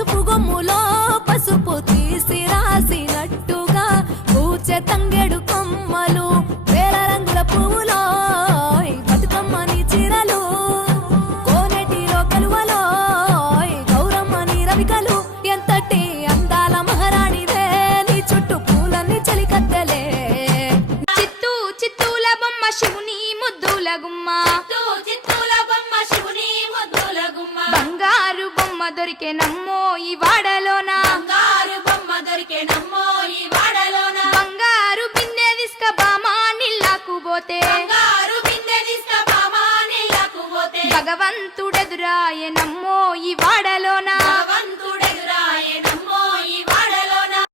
పసుపు గొమ్ములో పసుపు తీసి రాసినట్టుగా పూచె తంగెడు కొమ్మలు వేల రంగుల పువ్వులో బతుకమ్మని చీరలు కోనేటిలో కలువలో గౌరమ్మని రవికలు ఎంతటి అందాల మహారాణివే నీ చుట్టూ పూలన్నీ చలికత్తెలే చిత్తూ చిత్తూల బొమ్మ శివుని ముద్దుల గుమ్మ బంగారు బొమ్మ దొరికే నమ్మో ఈ వాడలోన బంగారు బిందె తీసుక బామా నీళ్ళకు పోతే భగవంత